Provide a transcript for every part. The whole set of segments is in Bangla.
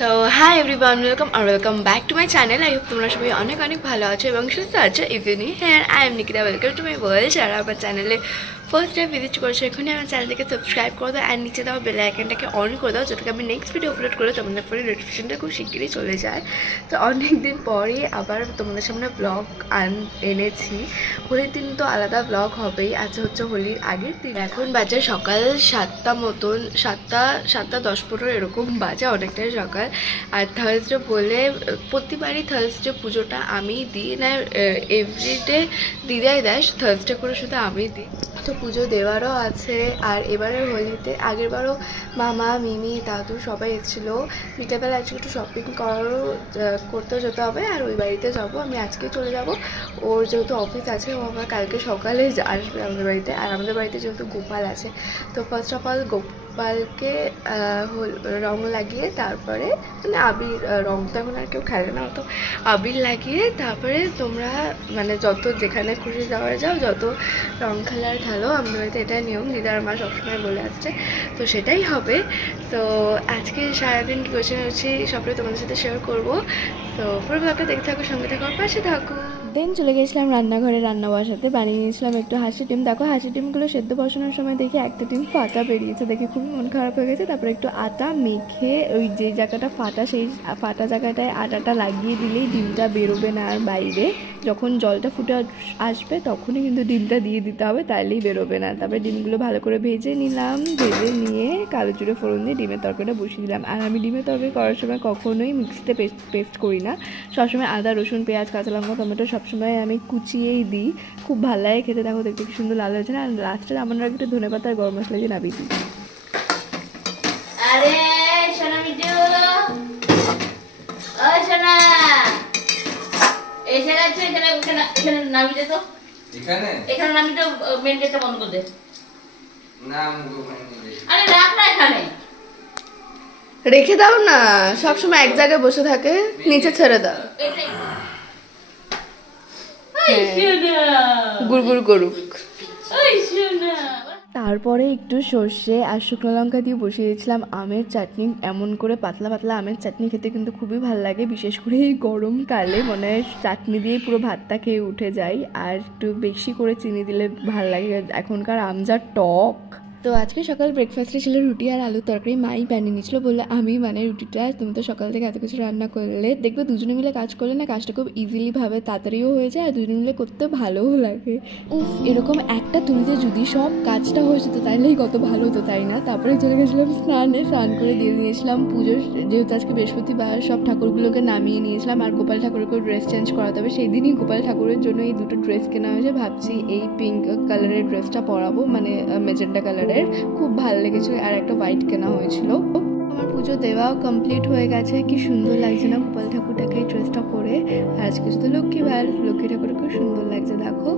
So hi everyone, welcome back to my channel. I hope তোমরা সবাই অনেক অনেক ভালো আছো এবং সুস্থ আছো। ইভেনি হ্যাঁ, I am Nikita. Welcome to my world. যারা আমার চ্যানেলে ফার্স্ট টাইম ভিজিট করছো এখনই আমার চ্যানেলটাকে সাবস্ক্রাইব করে দাও অ্যান্ড নিচে দেওয়া বেল আইকনটাকে অন করে দাও যাতে আমি নেক্সট ভিডিও আপলোড করে তোমাদের ফোনে নোটিফিকেশনটা খুব শিগগিরই চলে যায়। তো অনেক দিন পরই আবার তোমাদের সামনে ব্লগ এনেছি। হোলির দিন তো আলাদা ব্লগ হবেই। আজকে হচ্ছে হোলির আগের দিন। এখন বাজে সকাল 7টা মতন, 7টা 10-15 এরকম বাজে, অনেকটাই সকাল। আর থার্সডে বলে প্রতিবারই থার্সডে পুজোটা আমি দিই না, এভরিডে দিদাই দেয়, থার্সডে করে শুধু আমি দিই। তো পুজো দেওয়ারও আছে। আর এবারের হোলিতে আগেরবারও মামা মিমি দাদু সবাই এসেছিলো। বিকেলবেলা আজকে একটু শপিং করতেও যেতে হবে আর ওই বাড়িতে যাবো। আমি আজকে চলে যাব, ওর যেহেতু অফিস আছে ও আমার কালকে সকালে আসবে আমাদের বাড়িতে। আর আমাদের বাড়িতে যেহেতু গোপাল আছে তো ফার্স্ট অফ অল গোপালকে রং লাগিয়ে তারপরে মানে আবির, রং তো এখন আর কেউ খেলে না, তো আবির লাগিয়ে তারপরে তোমরা মানে যত যেখানে খুশি যাওয়ার যাও, যত রং খেলার খেলো। আমাদের বাড়িতে এটাই নিয়ম, দিদার মা সবসময় বলে আসছে, তো সেটাই হবে। তো আজকে সারাদিন কী করছি হচ্ছে সবটাই তোমাদের সাথে শেয়ার করবো। তো পুরো ব্লগটা দেখতে থাকো, সঙ্গে থাকো, পাশে থাকো। দেন চলে গেছিলাম রান্নাঘরে রান্না বসাতে। বানিয়ে নিয়েছিলাম একটু হাঁসি ডিম। দেখো হাঁসি ডিমগুলো সেদ্ধ বসানোর সময় দেখি একটা ডিম ফাটা বেরিয়েছে, দেখে খুবই মন খারাপ হয়ে গেছে। তারপরে একটু আটা মেখে ওই যে জায়গাটা ফাটা, সেই ফাটা জায়গাটায় আটাটা লাগিয়ে দিলেই ডিমটা বেরোবে না আর বাইরে। যখন জলটা ফুটে আসবে তখনই কিন্তু ডিমটা দিয়ে দিতে হবে, তাইলেই বেরোবে না। তারপরে ডিমগুলো ভালো করে ভেজে নিলাম, ভেজে নিয়ে কালো জিরে ফোড়ন দিয়ে ডিমের তরকারিটা বসিয়ে দিলাম। আর আমি ডিমের তরকারি করার সময় কখনোই মিক্সিতে পেস্ট করি না, সবসময় আদা রসুন পেঁয়াজ কাঁচা লঙ্কা টমেটো সবসময় আমি কুচিয়েই দিই, খুব ভালো লাগে খেতে। দেখো দেখতে কি সুন্দর লাল হয়েছে না। আর লাস্টে আমার একটু ধনে পাতা আর গরম মশলা দিয়ে নামিয়ে দিই। আরে সোনা মিটু, ও সোনা এসে গেছে। এখানে নামিয়ে দে তো, এখানে নামিয়ে দে, মেন গেটটা বন্ধ করে দে। আরে রাখ না, এখানে রেখে দাও না, সবসময় এক জায়গায় বসে থাকে, নিচে ছেড়ে দাও, গুড়গুড় করুক। তারপরে একটু সর্ষে আর শুকনো লঙ্কা দিয়ে বসিয়ে দিয়েছিলাম আমের চাটনি। এমন করে পাতলা পাতলা আমের চাটনি খেতে কিন্তু খুবই ভালো লাগে, বিশেষ করে এই গরমকালে মনে হয় চাটনি দিয়ে পুরো ভাতটা খেয়ে উঠে যায়। আর একটু বেশি করে চিনি দিলে ভালো লাগে, এখনকার আম যা টক। তো আজকে সকাল ব্রেকফাস্টে ছিল রুটি আর আলুর তরকারি, মাই বানিয়ে নিয়েছিল, বললে আমি মানে রুটিটা, তুমি তো সকাল থেকে এত কিছু রান্না করলে, দেখবে দুজনে মিলে কাজ করলে না কাজটা খুব ইজিলিভাবে তাড়াতাড়িও হয়ে যায় আর দুজনে মিলে করতে ভালোও লাগে। এরকম একটা তুলিতে যদি সব কাজটা হয়ে যেত তাইলেই কত ভালো হতো, তাই না? তারপরে চলে গেছিলাম স্নান করে দিয়ে দিয়েছিলাম পুজো, যেহেতু আজকে বৃহস্পতিবার সব ঠাকুরগুলোকে নামিয়ে নিয়েছিলাম। আর গোপাল ঠাকুরকে ড্রেস চেঞ্জ করাতে হবে, সেই দিনই গোপাল ঠাকুরের জন্য এই দুটো ড্রেস কেনা হয়েছে। ভাবছি এই পিঙ্ক কালারের ড্রেসটা পরাবো, মানে মেজেন্টা কালারের, খুব ভালো লেগেছিল। আর একটা হোয়াইট কেনা হয়েছিল। আমার পুজো দেওয়াও কমপ্লিট হয়ে গেছে। কি সুন্দর লাগছে না গোপাল ঠাকুরটাকে এই ড্রেসটা পরে। আর আজকে শুধু লক্ষ্মী ঠাকুর খুব সুন্দর লাগছে। দেখো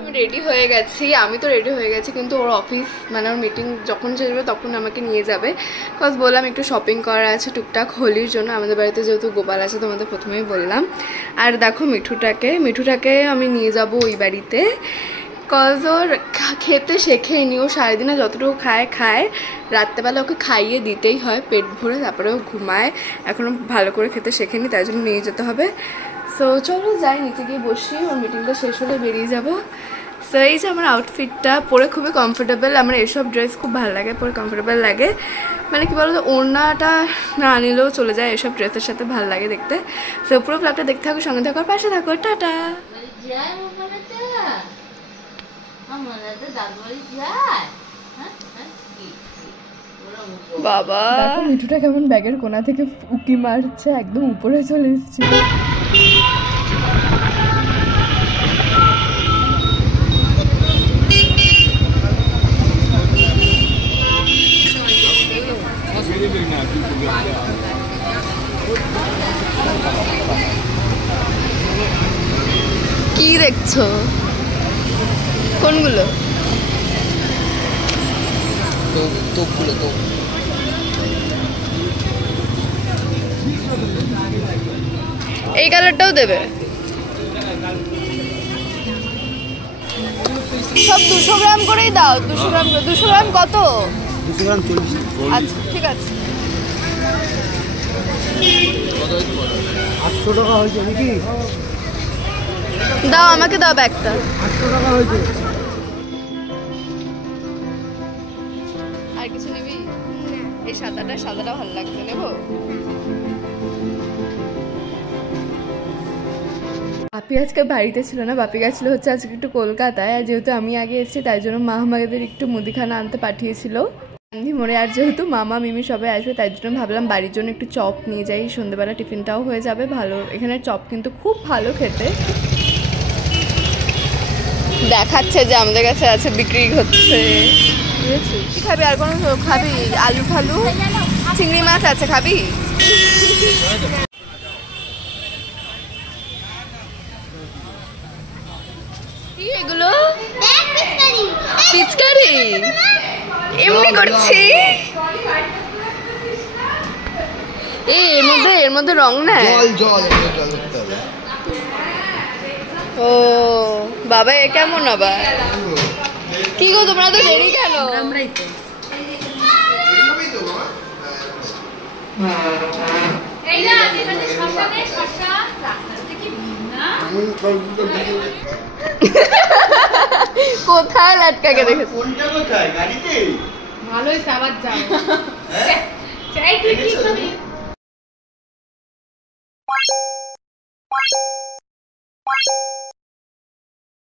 আমি রেডি হয়ে গেছি, আমি তো রেডি হয়ে গেছি, কিন্তু ওর অফিস মানে ওর মিটিং যখন যাবে তখন আমাকে নিয়ে যাবে। বিকজ বললাম একটু শপিং করা আছে টুকটাক হোলির জন্য, আমাদের বাড়িতে যেহেতু গোপাল আছে তোমাদের প্রথমেই বললাম। আর দেখো মিঠুটাকে আমি নিয়ে যাব ওই বাড়িতে, কজ ওর খেতে শেখেনি। ও সারাদিনে যতটুকু খায়, রাত্রেবেলা ওকে খাইয়ে দিতেই হয় পেট ভরে, তারপরে ও ঘুমায়, এখনও ভালো করে খেতে শেখেনি, তাই জন্য নিয়ে যেতে হবে। সো চলো যাই, নিচে গিয়ে বসি, ওর মিটিংটা শেষ হলে বেরিয়ে যাবো। সো এই যে আমার আউটফিটটা পরে খুবই কমফোর্টেবল, আমার এসব ড্রেস খুব ভালো লাগে, পরে কমফোর্টেবল লাগে, মানে কি বলতো ওড়নাটা না আনিলেও চলে যায়, এসব ড্রেসের সাথে ভালো লাগে দেখতে। সো পুরো ব্লগটা দেখতে থাকো, সঙ্গে থাকো, পাশে থাকো, টাটা। বাবা দেখো মিঠুটা কেমন ব্যাগের কোনা থেকে উকি মারছে, একদম উপরে চলে এসেছে। কি দেখছো? কোনগুলো? এই কালারটাও দেবে? সব 200 গ্রাম করেই দাও। 200 গ্রাম কত? 200 গ্রাম 40। আচ্ছা ঠিক আছে। 800 টাকা হয়েছে নাকি? দাও আমাকে, দাও ব্যাগটা। 800 টাকা হয়েছে। আর কিছু নিবি? এই সাদাটা ভালো লাগছে, নেবো? বাপি আজকে বাড়িতে ছিল না, বাপি গেছিলো হচ্ছে আজকে একটু কলকাতায়। আর যেহেতু আমি আগে এসেছি তাই জন্য মা আমাদের একটু মুদিখানা আনতে পাঠিয়েছিল গান্ধী মোড়ে। আর যেহেতু মামা মিমি সবাই আসবে তাই জন্য ভাবলাম বাড়ির জন্য একটু চপ নিয়ে যাই, সন্ধ্যেবেলা টিফিনটাও হয়ে যাবে। ভালো, এখানে চপ কিন্তু খুব ভালো খেতে। দেখাচ্ছে যে আমাদের কাছে আছে, বিক্রি হচ্ছে। কি খাবি? আর কোনো খাবি? আলু ফালু, চিংড়ি মাছ আছে, খাবি? কি এগুলো? পিচকারি এমনি করছি। এর মধ্যে রং না, জল ও বাবা, এ কেমন আবার? কি গো তোমরা তো দেরি কেন? আমরাই তো এই না, যেখানে শশাতে শশা রাস্তাতে কি না কোথায় লটকাকে দেখেছো? কোনটা কোথায়? গাড়িতে? ভালোই সাবাত যাও। চাই তুই কি খাবি?